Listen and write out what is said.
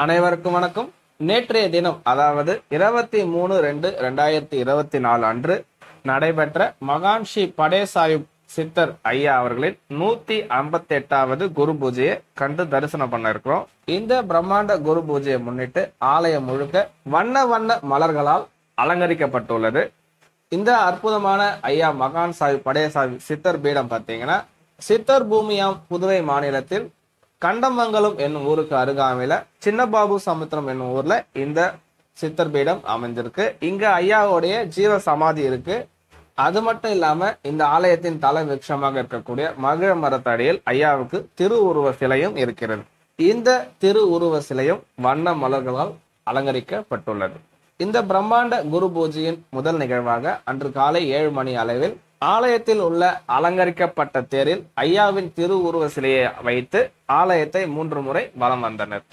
அனைவருக்கும் வணக்கம். நேற்றைய தினம் அதாவது 23/2/2024 அன்று நடைபெற்ற மகான் ஸ்ரீ படே சாஹிப் சித்தர் ஐயா அவர்களின் 158வது குரு பூஜையை கண்டு தரிசனம் பண்ண இருக்கிறோம். இந்த பிரம்மாண்ட குரு பூஜையை முன்னிட்டு ஆலயம் முழுக்க வண்ண வண்ண மலர்களால் அலங்கரிக்கப்பட்டுள்ளது. இந்த அற்புதமான ஐயா மகான் சாஹிப் படே சாஹிப் சித்தர் பீடம் பார்த்தீங்கன்னா சித்தர் பூமியாம் புதுவை மாநிலத்தில் கண்டமங்கலம் என்னும் ஊருக்கு அருகாமையில சின்னபாபு சமுத்திரம் என்னும் ஊர்ல இந்த சித்தர் பீடம் அமைஞ்சிருக்கு. இங்க ஐயாவுடைய ஜீவ சமாதி இருக்கு. அது மட்டும் இல்லாம இந்த ஆலயத்தின் தலை விருட்சமாக இருக்கக்கூடிய மகிழ மரத்தடியில் ஐயாவுக்கு திருவுருவ சிலையும் இருக்கிறது. இந்த திருவுருவ சிலையும் வண்ண மலர்களால் அலங்கரிக்கப்பட்டுள்ளது. இந்த பிரம்மாண்ட குரு பூஜையின் முதல் நிகழ்வாக அன்று காலை 7 மணி அளவில் ஆலயத்தில் உள்ள அலங்கரிக்கப்பட்ட தேரில் ஐயாவின் திருவுருவ சிலையை வைத்து ஆலயத்தை 3 முறை வலம் வந்தனர்.